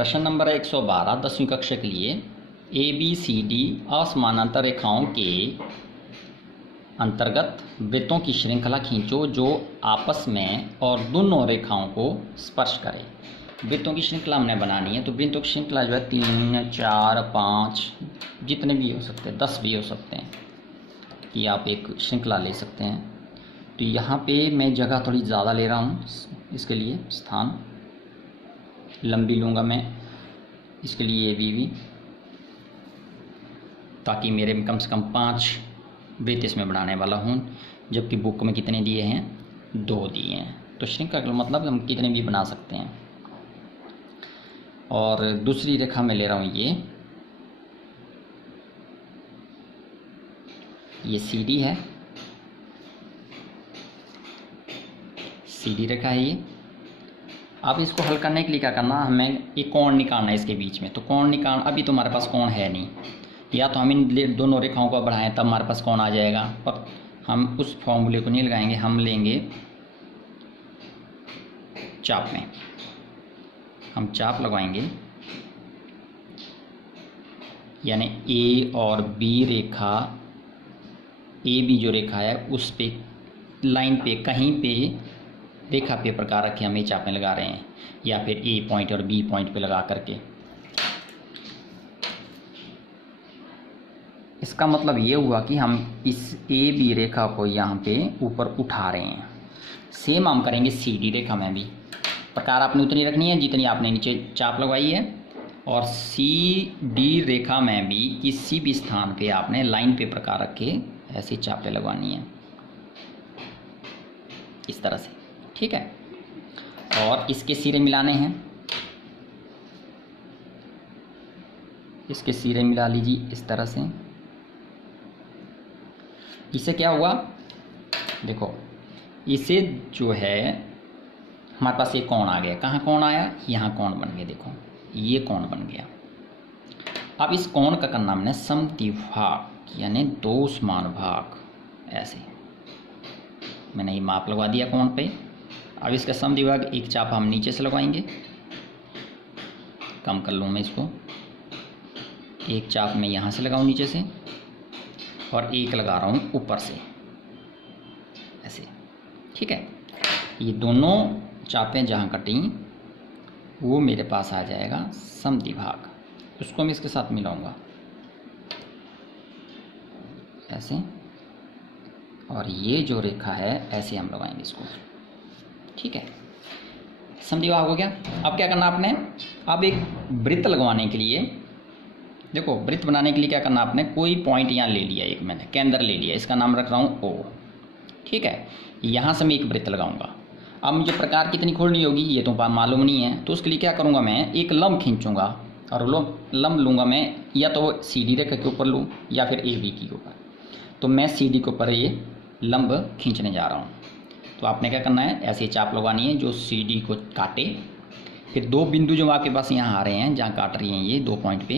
प्रश्न नंबर 112 10वीं कक्षा के लिए ए बी सी डी असमानांतर रेखाओं के अंतर्गत वृत्तों की श्रृंखला खींचो जो आपस में और दोनों रेखाओं को स्पर्श करें। वृत्तों की श्रृंखला हमने बनानी है, तो वृत्तों की श्रृंखला जो है 3, 4, 5 जितने भी हो सकते हैं, 10 भी हो सकते हैं कि आप एक श्रृंखला ले सकते हैं। तो यहाँ पे मैं जगह थोड़ी ज़्यादा ले रहा हूँ, इसके लिए स्थान लंबी लूँगा मैं, इसके लिए भी ताकि मेरे में कम से कम 5 वृत्त इसमें बनाने वाला हूँ, जबकि बुक में कितने दिए हैं, 2 दिए हैं। तो श्रृंखला का मतलब हम कितने भी बना सकते हैं। और दूसरी रेखा में ले रहा हूँ ये सी डी है, सी डी रेखा है ये। अब इसको हल करने के लिए क्या करना, हमें एक कोण निकालना है इसके बीच में। तो कोण निकाल, अभी तो हमारे पास कोण है नहीं, या तो हम इन दोनों रेखाओं को बढ़ाएं तब हमारे पास कोण आ जाएगा, पर हम उस फॉर्मूले को नहीं लगाएंगे, हम लेंगे चाप में, हम चाप लगवाएंगे, यानी ए और बी रेखा, ए बी जो रेखा है उस पे लाइन पे कहीं पे रेखा पे प्रकार रखे हम ये चापें लगा रहे हैं, या फिर ए पॉइंट और बी पॉइंट पे लगा करके। इसका मतलब ये हुआ कि हम इस ए बी रेखा को यहाँ पे ऊपर उठा रहे हैं। सेम हम करेंगे सी डी रेखा में भी, प्रकार आपने उतनी रखनी है जितनी आपने नीचे चाप लगवाई है, और सी डी रेखा में भी किसी भी स्थान पे आपने लाइन पे प्रकार रखे ऐसी चापें लगवानी है, इस तरह से, ठीक है। और इसके सिरे मिलाने हैं, इसके सिरे मिला लीजिए इस तरह से। इससे क्या हुआ, देखो इसे जो है हमारे पास एक कोण आ गया। कहाँ कोण आया, यहाँ कोण बन गया, देखो ये कोण बन गया। अब इस कोण का करना हमने समद्विभाग, यानी 2 समान भाग, ऐसे मैंने ये माप लगवा दिया कोण पे। अब इसका समद्विभाग एक चाप हम नीचे से लगवाएंगे, कम कर लूँ मैं इसको, एक चाप मैं यहाँ से लगाऊँ नीचे से, और एक लगा रहा हूँ ऊपर से, ऐसे, ठीक है। ये दोनों चापें जहाँ कटी वो मेरे पास आ जाएगा समद्विभाग, उसको मैं इसके साथ मिलाऊंगा ऐसे, और ये जो रेखा है ऐसे हम लगाएंगे इसको, ठीक है। समद्विभाग हो गया। अब क्या करना आपने, अब एक वृत्त लगवाने के लिए, देखो वृत्त बनाने के लिए क्या करना आपने, कोई पॉइंट यहाँ ले लिया, एक मैंने केंद्र ले लिया, इसका नाम रख रहा हूँ ओ, ठीक है। यहाँ से मैं एक वृत्त लगाऊंगा। अब मुझे प्रकार कितनी खोलनी होगी ये तो मालूम नहीं है, तो उसके लिए क्या करूँगा, मैं एक लंब खींचूंगा, और लंब लूँगा मैं, या तो सी डी रेखा के ऊपर लूँ या फिर ए बी के ऊपर। तो मैं सी डी के ऊपर ये लंब खींचने जा रहा हूँ। तो आपने क्या करना है, ऐसे चाप लगवानी है जो सी डी को काटे। फिर 2 बिंदु जो आपके पास यहाँ आ रहे हैं, जहाँ काट रही हैं ये 2 पॉइंट पे,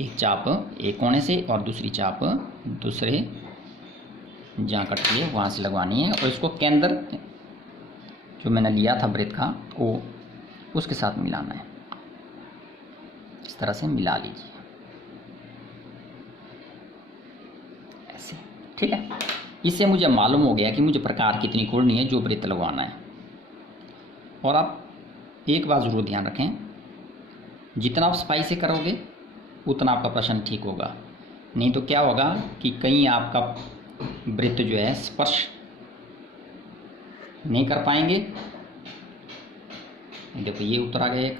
एक चाप एक कोने से और दूसरी चाप दूसरे जहाँ कटती है वहाँ से लगवानी है, और इसको केंद्र जो मैंने लिया था वृत्त का वो उसके साथ मिलाना है, इस तरह से मिला लीजिए ऐसे, ठीक है। इससे मुझे मालूम हो गया कि मुझे प्रकार कितनी खोलनी है जो वृत्त लगवाना है। और आप एक बात ज़रूर ध्यान रखें, जितना आप सफाई से करोगे उतना आपका प्रश्न ठीक होगा, नहीं तो क्या होगा कि कहीं आपका वृत्त जो है स्पर्श नहीं कर पाएंगे। देखो ये उतर आ गया एक,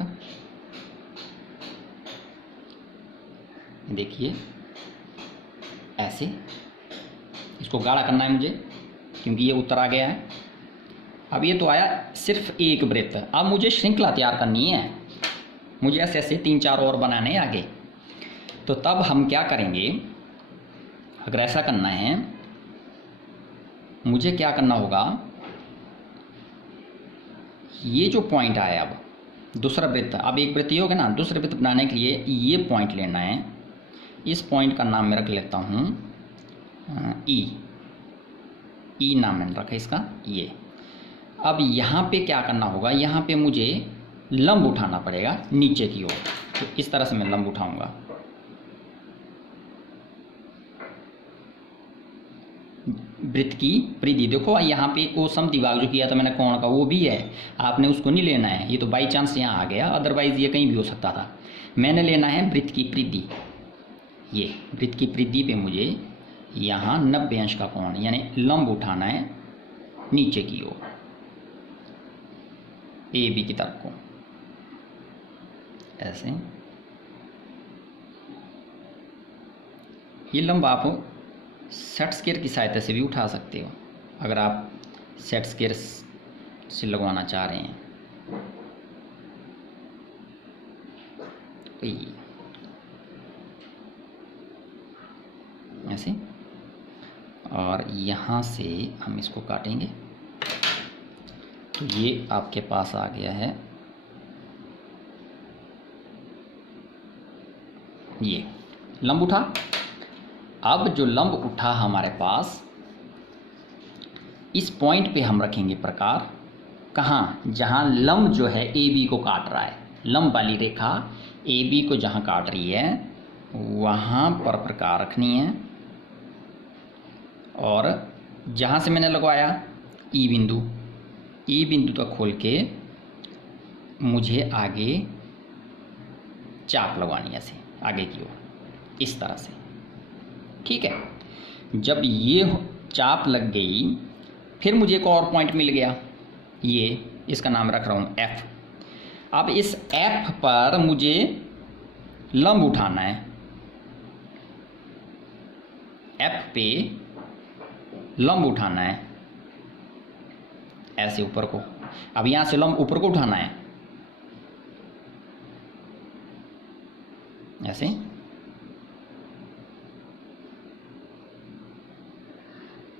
देखिए ऐसे, इसको गाढ़ा करना है मुझे क्योंकि ये उतर आ गया है। अब ये तो आया सिर्फ एक वृत्त, अब मुझे श्रृंखला तैयार करनी है, मुझे ऐसे ऐसे 3-4 और बनाने हैं आगे। तो तब हम क्या करेंगे, अगर ऐसा करना है मुझे क्या करना होगा, ये जो पॉइंट आया, अब दूसरा वृत्त, अब एक वृत्त ही होगा ना, दूसरे वृत्त बनाने के लिए ये पॉइंट लेना है। इस पॉइंट का नाम मैं रख लेता हूँ ई नाम मैंने रखा इसका ये। अब यहाँ पे क्या करना होगा, यहाँ पे मुझे लंब उठाना पड़ेगा नीचे की ओर। तो इस तरह से मैं लंब उठाऊंगा। वृत्त की परिधि देखो, यहाँ पे को समद्विभाग जो किया था मैंने कोण का वो भी है, आपने उसको नहीं लेना है। ये तो बाई चांस यहाँ आ गया, अदरवाइज ये कहीं भी हो सकता था। मैंने लेना है वृत्त की परिधि। ये वृत्त की परिधि पे मुझे यहाँ 90 अंश का कोण यानी लंब उठाना है नीचे की ओर, ए बी की तरफ को। ऐसे ये लंब आप सेट स्क्वायर की सहायता से भी उठा सकते हो, अगर आप सेट स्क्वायर से लगवाना चाह रहे हैं। ऐसे, और यहाँ से हम इसको काटेंगे तो ये आपके पास आ गया है। ये लंब उठा। अब जो लंब उठा हमारे पास, इस पॉइंट पे हम रखेंगे प्रकार। कहाँ? जहाँ लंब जो है ए बी को काट रहा है, लंब वाली रेखा ए बी को जहाँ काट रही है वहाँ पर प्रकार रखनी है। और जहाँ से मैंने लगवाया ई बिंदु तक खोल के मुझे आगे चाप लगवानी है, ऐसे आगे की ओर, इस तरह से। ठीक है, जब ये चाप लग गई, फिर मुझे एक और पॉइंट मिल गया, ये इसका नाम रख रहा हूँ एफ। अब इस एफ पर मुझे लंब उठाना है, एफ पे लंब उठाना है ऐसे ऊपर को। अब यहां से लंब ऊपर को उठाना है ऐसे।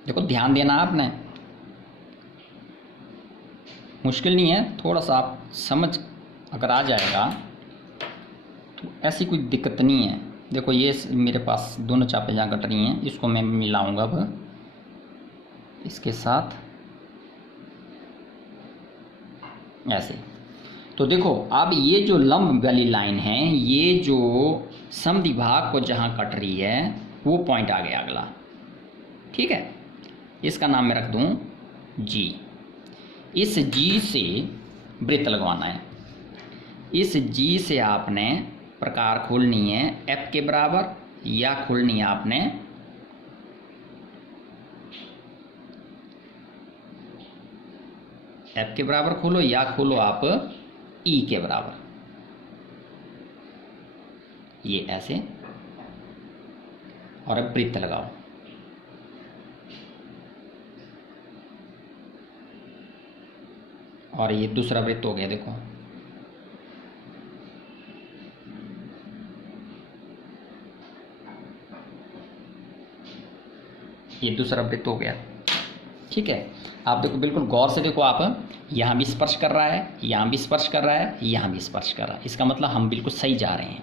देखो ध्यान देना आपने, मुश्किल नहीं है, थोड़ा सा आप समझ अगर आ जाएगा तो ऐसी कोई दिक्कत नहीं है। देखो ये मेरे पास दोनों चापें जहाँ कट रही हैं, इसको मैं मिलाऊंगा अब इसके साथ ऐसे। तो देखो अब ये जो लंब वाली लाइन है, ये जो समद्विभाग को जहाँ कट रही है वो पॉइंट आ गया अगला। ठीक है, इसका नाम मैं रख दूँ जी। इस जी से वृत्त लगवाना है। इस जी से आपने प्रकार खोलनी है एफ के बराबर, या खोलनी है आपने एफ के बराबर खोलो, या खोलो आप ई के बराबर, ये ऐसे। और अब वृत्त लगाओ। और ये दूसरा वृत्त हो गया, देखो ये दूसरा वृत्त हो गया। ठीक है, आप देखो बिल्कुल गौर से देखो, आप यहाँ भी स्पर्श कर रहा है, यहाँ भी स्पर्श कर रहा है, यहाँ भी स्पर्श कर रहा है, इसका मतलब हम बिल्कुल सही जा रहे हैं।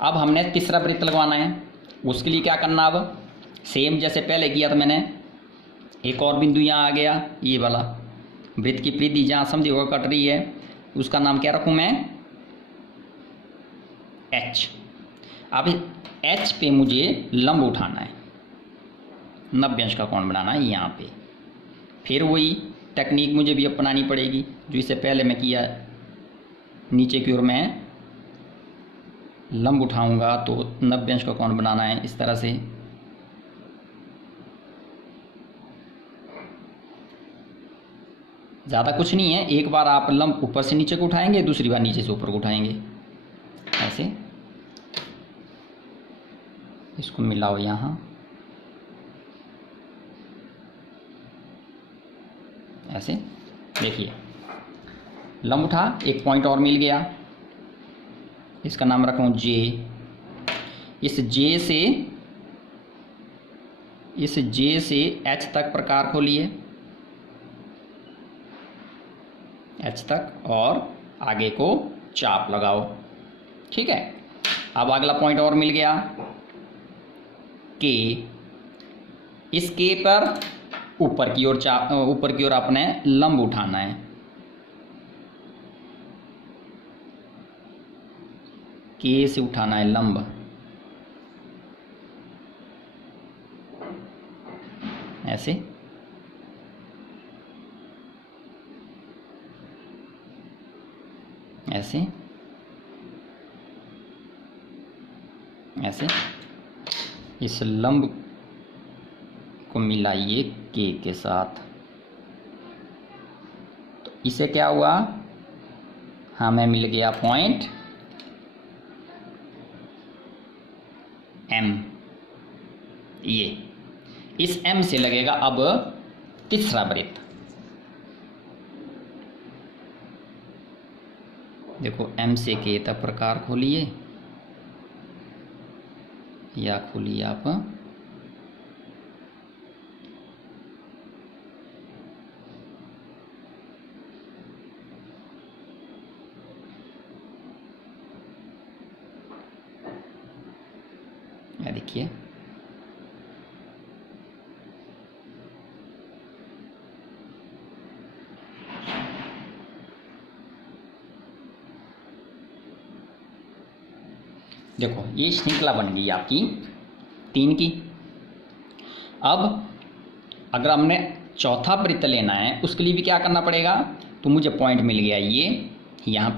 अब हमने तीसरा वृत्त लगवाना है। उसके लिए क्या करना, अब सेम जैसे पहले किया था मैंने, एक और बिंदु यहाँ आ गया, ये वाला वृत्त की परिधि जहाँ समद्विभाग कट रही है उसका नाम क्या रखूँ मैं, एच। अब एच पे मुझे लंब उठाना है, 90 अंश का कोण बनाना है यहाँ पे। फिर वही टेक्निक मुझे भी अपनानी पड़ेगी जो इससे पहले मैं किया। नीचे की ओर मैं लंब उठाऊंगा तो 90 अंश का कोण बनाना है इस तरह से। ज़्यादा कुछ नहीं है, एक बार आप लंब ऊपर से नीचे को उठाएंगे, दूसरी बार नीचे से ऊपर को उठाएंगे ऐसे। इसको मिलाओ यहाँ ऐसे। देखिए लंब उठा, एक पॉइंट और मिल गया, इसका नाम रखूँ जे। इस जे से एच तक प्रकार खोलिए, एच तक, और आगे को चाप लगाओ। ठीक है, अब अगला पॉइंट और मिल गया के। इस के पर ऊपर की ओर आपने लंब उठाना है के से उठाना है लंब, ऐसे, ऐसे, ऐसे। इस लंब को मिलाइए के के साथ, तो इसे क्या हुआ, हमें मिल गया पॉइंट एम। ये इस एम से लगेगा अब तीसरा वृत्त। देखो एम से के तक प्रकार खोलिए या खोलिए आप देखिए, देखो ये श्रृंखला बन गई आपकी 3 की। अब अगर हमने चौथा वृत्त लेना है उसके लिए भी क्या करना पड़ेगा, तो मुझे पॉइंट मिल गया ये यहाँ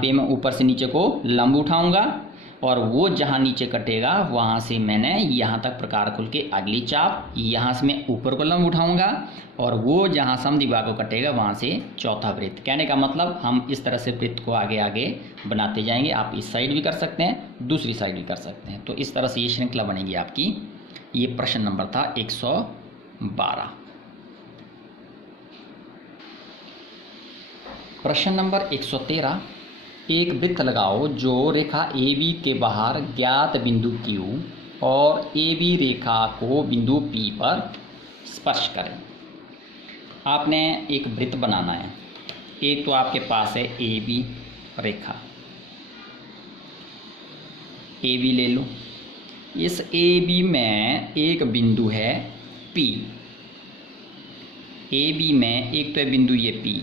पे मैं ऊपर से नीचे को लंब उठाऊंगा और वो जहाँ नीचे कटेगा वहाँ से मैंने यहाँ तक प्रकार खोल के अगली चाप, यहाँ से मैं ऊपर को लंब उठाऊंगा और वो जहाँ समद्विबाहु को कटेगा वहाँ से चौथा वृत्त। कहने का मतलब हम इस तरह से वृत्त को आगे आगे बनाते जाएंगे। आप इस साइड भी कर सकते हैं, दूसरी साइड भी कर सकते हैं। तो इस तरह से ये श्रृंखला बनेगी आपकी। ये प्रश्न नंबर था 112। प्रश्न नंबर 113, एक वृत्त लगाओ जो रेखा ए बी के बाहर ज्ञात बिंदु Q और ए बी रेखा को बिंदु P पर स्पर्श करें। आपने एक वृत्त बनाना है। एक तो आपके पास है A B Rekha, A B ले लो। इस ए बी में एक बिंदु है P। ए बी में एक तो है बिंदु ये P।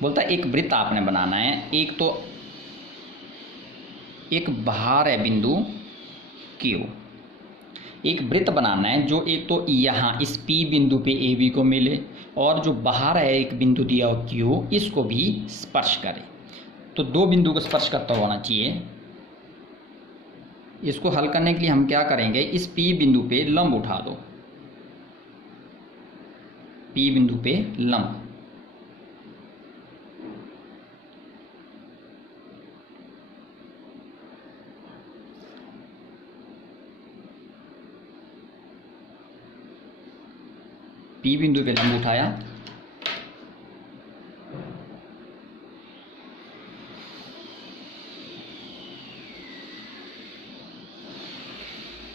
बोलता है एक वृत्त आपने बनाना है। एक तो एक बाहर है बिंदु Q, एक वृत्त बनाना है जो एक तो यहाँ इस P बिंदु पे ए बी को मिले और जो बाहर है एक बिंदु दिया हो Q, इसको भी स्पर्श करे। तो दो बिंदु को स्पर्श करता होना चाहिए। इसको हल करने के लिए हम क्या करेंगे, इस P बिंदु पे लंब उठा दो, P बिंदु पे लंब। P बिंदु पे लंब उठाया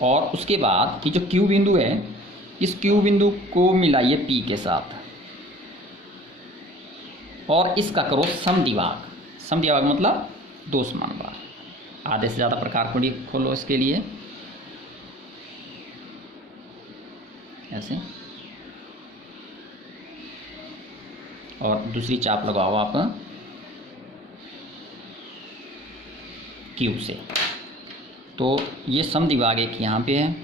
और उसके बाद ये जो Q बिंदु है, इस Q बिंदु को मिलाइए P के साथ और इसका करो समद्विभाग। समद्विभाग मतलब दो समान बार। आधे से ज़्यादा प्रकार खोलो इसके लिए, ऐसे, और दूसरी चाप लगाओ आप Q से। तो ये समद्विभाग एक यहाँ पे है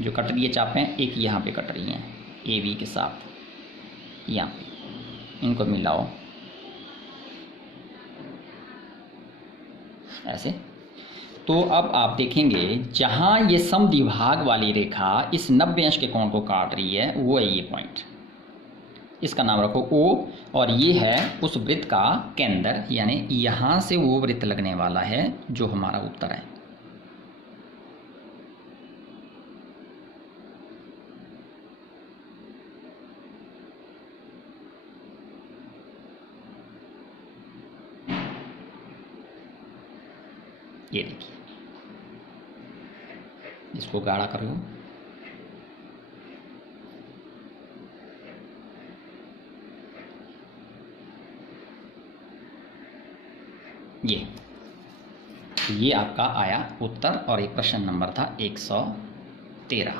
जो कट रही है चापें, एक यहाँ पे कट रही हैं ए बी के साथ, यहाँ पे इनको मिलाओ ऐसे। तो अब आप देखेंगे जहाँ ये समद्विभाग वाली रेखा इस 90 अंश के कोण को काट रही है वो है ये पॉइंट, इसका नाम रखो O। और ये है उस वृत्त का केंद्र, यानी यहाँ से वो वृत्त लगने वाला है जो हमारा उत्तर है। ये देखिए, इसको गाढ़ा कर लो। ये आपका आया उत्तर और ये प्रश्न नंबर था 113।